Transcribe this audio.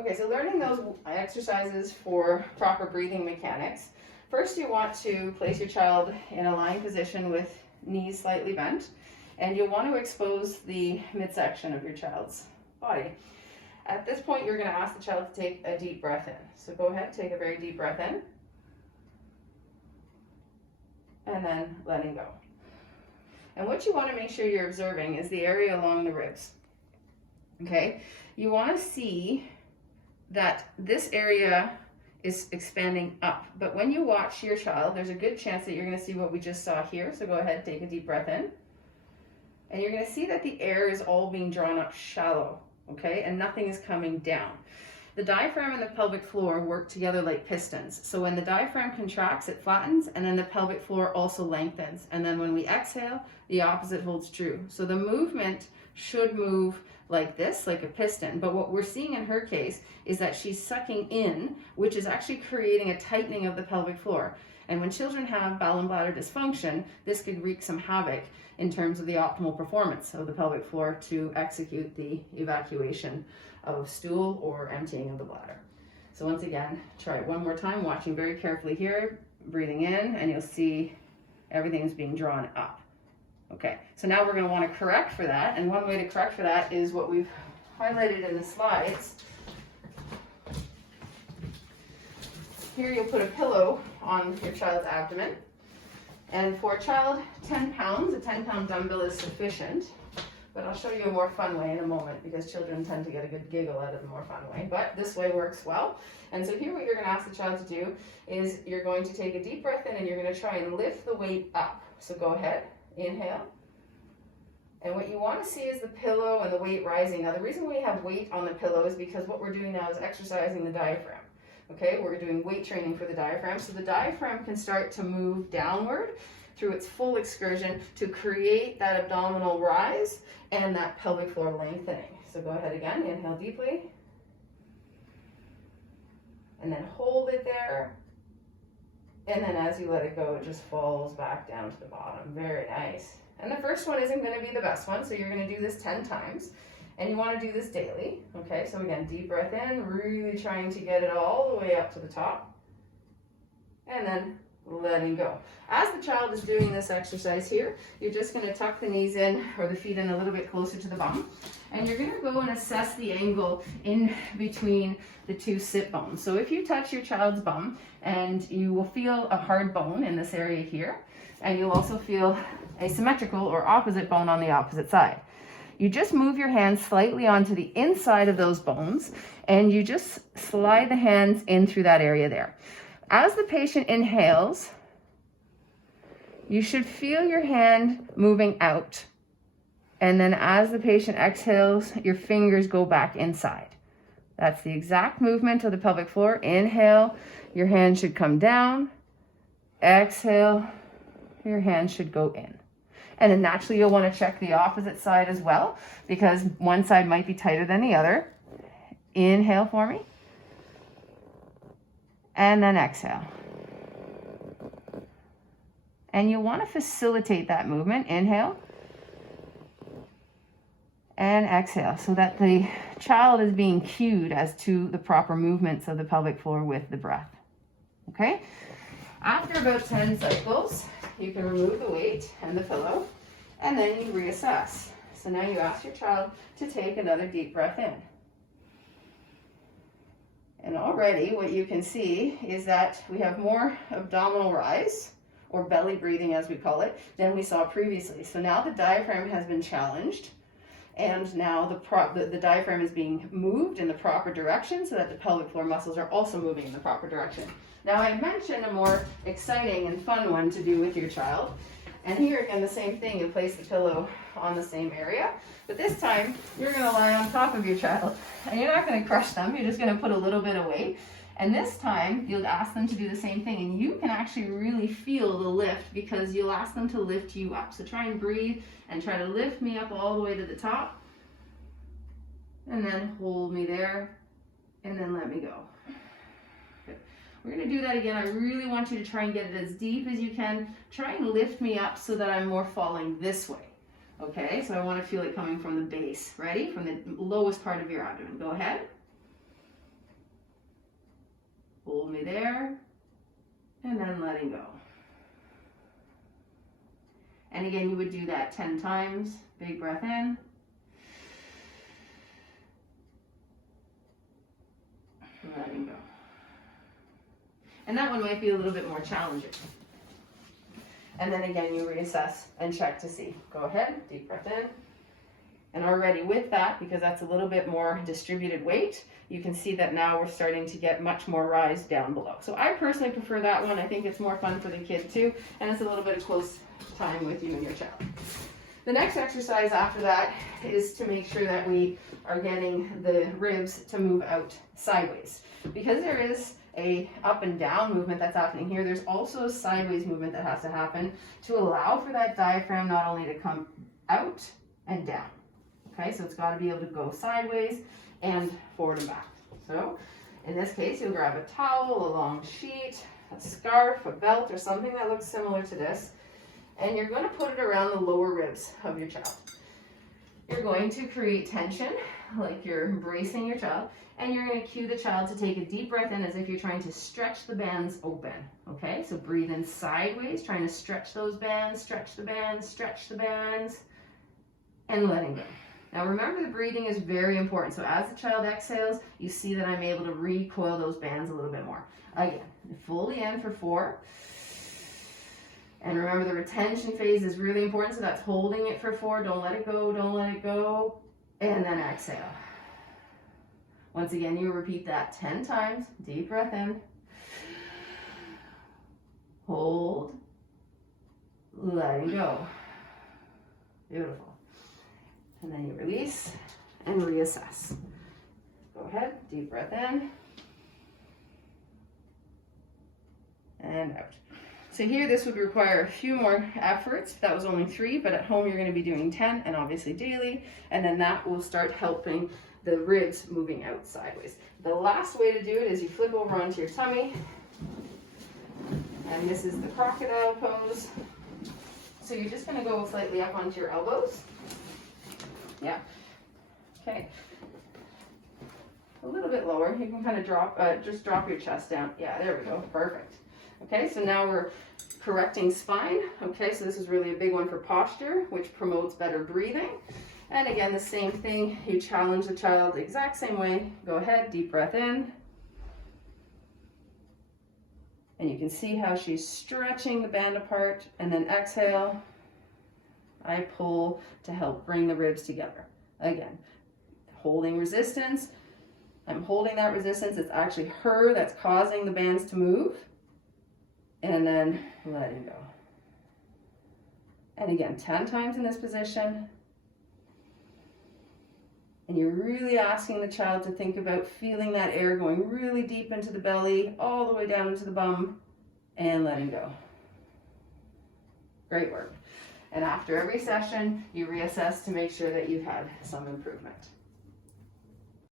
Okay, so learning those exercises for proper breathing mechanics. First, you want to place your child in a lying position with knees slightly bent, and you'll want to expose the midsection of your child's body. At this point, you're going to ask the child to take a deep breath in. So go ahead, take a very deep breath in, and then letting go. And what you want to make sure you're observing is the area along the ribs. Okay, you want to see that this area is expanding up, but when you watch your child, there's a good chance that you're going to see what we just saw here. So go ahead, take a deep breath in, and you're going to see that the air is all being drawn up shallow, okay, and nothing is coming down. The diaphragm and the pelvic floor work together like pistons. So when the diaphragm contracts, it flattens, and then the pelvic floor also lengthens. And then when we exhale, the opposite holds true. So the movement should move like this, like a piston. But what we're seeing in her case is that she's sucking in, which is actually creating a tightening of the pelvic floor. And when children have bowel and bladder dysfunction, this could wreak some havoc in terms of the optimal performance of the pelvic floor to execute the evacuation of stool or emptying of the bladder. So once again, try it one more time, watching very carefully here, breathing in, and you'll see everything's being drawn up. Okay, so now we're going to want to correct for that, and one way to correct for that is what we've highlighted in the slides. Here you'll put a pillow on your child's abdomen, and for a child 10 pounds, a 10-pound dumbbell is sufficient, but I'll show you a more fun way in a moment because children tend to get a good giggle out of the more fun way, but this way works well. And so here what you're going to ask the child to do is you're going to take a deep breath in and you're going to try and lift the weight up. So go ahead. Inhale. And what you want to see is the pillow and the weight rising. Now the reason we have weight on the pillow is because what we're doing now is exercising the diaphragm. Okay, we're doing weight training for the diaphragm. So the diaphragm can start to move downward through its full excursion to create that abdominal rise and that pelvic floor lengthening. So go ahead again, inhale deeply. And then hold it there. And then as you let it go, it just falls back down to the bottom. Very nice. And the first one isn't going to be the best one, so you're going to do this 10 times. And you want to do this daily. Okay, so again, deep breath in, really trying to get it all the way up to the top. And then letting go. As the child is doing this exercise here, you're just going to tuck the knees in or the feet in a little bit closer to the bum. And you're going to go and assess the angle in between the two sit bones. So if you touch your child's bum, and you will feel a hard bone in this area here, and you'll also feel a symmetrical or opposite bone on the opposite side. You just move your hands slightly onto the inside of those bones, and you just slide the hands in through that area there. As the patient inhales, you should feel your hand moving out. And then as the patient exhales, your fingers go back inside. That's the exact movement of the pelvic floor. Inhale, your hand should come down. Exhale, your hand should go in. And then naturally you'll want to check the opposite side as well, because one side might be tighter than the other. Inhale for me. And then exhale. And you'll want to facilitate that movement. Inhale. And exhale, so that the child is being cued as to the proper movements of the pelvic floor with the breath. Okay? After about 10 cycles, you can remove the weight and the pillow, and then you reassess. So now you ask your child to take another deep breath in. And already what you can see is that we have more abdominal rise, or belly breathing as we call it, than we saw previously. So now the diaphragm has been challenged, and now the diaphragm is being moved in the proper direction so that the pelvic floor muscles are also moving in the proper direction. Now I mentioned a more exciting and fun one to do with your child. And here again, the same thing, you place the pillow on the same area, but this time you're going to lie on top of your child, and you're not going to crush them, you're just going to put a little bit of weight. And this time you'll ask them to do the same thing, and you can actually really feel the lift because you'll ask them to lift you up. So try and breathe and try to lift me up all the way to the top, and then hold me there, and then let me go. We're going to do that again. I really want you to try and get it as deep as you can. Try and lift me up so that I'm more falling this way. Okay, so I want to feel it coming from the base. Ready? From the lowest part of your abdomen. Go ahead. Hold me there, and then letting go. And again, you would do that 10 times. Big breath in. Letting go. And that one might be a little bit more challenging. And then again, you reassess and check to see. Go ahead, deep breath in. And already with that, because that's a little bit more distributed weight, you can see that now we're starting to get much more rise down below. So I personally prefer that one. I think it's more fun for the kid too, and it's a little bit of close time with you and your child. The next exercise after that is to make sure that we are getting the ribs to move out sideways. Because there is a up and down movement that's happening here, there's also a sideways movement that has to happen to allow for that diaphragm not only to come out and down. Okay, so it's got to be able to go sideways and forward and back. So in this case, you'll grab a towel, a long sheet, a scarf, a belt, or something that looks similar to this, and you're going to put it around the lower ribs of your child. You're going to create tension, like you're embracing your child, and you're going to cue the child to take a deep breath in as if you're trying to stretch the bands open. Okay, so breathe in sideways, trying to stretch those bands, stretch the bands, stretch the bands, and letting go. Now remember, the breathing is very important. So as the child exhales, you see that I'm able to recoil those bands a little bit more. Again, fully in for 4. And remember, the retention phase is really important. So that's holding it for 4. Don't let it go, don't let it go. And then exhale. Once again, you repeat that 10 times. Deep breath in. Hold. Letting go. Beautiful. And then you release and reassess. Go ahead, deep breath in and out. So here, this would require a few more efforts. That was only 3, but at home you're going to be doing 10, and obviously daily, and then that will start helping the ribs moving out sideways. The last way to do it is you flip over onto your tummy, and this is the crocodile pose. So you're just going to go slightly up onto your elbows. Yeah. Okay. A little bit lower. You can kind of drop, just drop your chest down. Yeah, there we go. Perfect. Okay, so now we're correcting spine. Okay, so this is really a big one for posture, which promotes better breathing. And again, the same thing. You challenge the child the exact same way. Go ahead, deep breath in. And you can see how she's stretching the band apart, and then exhale. I pull to help bring the ribs together. Again, holding resistance. I'm holding that resistance. It's actually her that's causing the bands to move. And then letting go. And again, 10 times in this position. And you're really asking the child to think about feeling that air going really deep into the belly, all the way down into the bum, and letting go. Great work. And after every session, you reassess to make sure that you've had some improvement.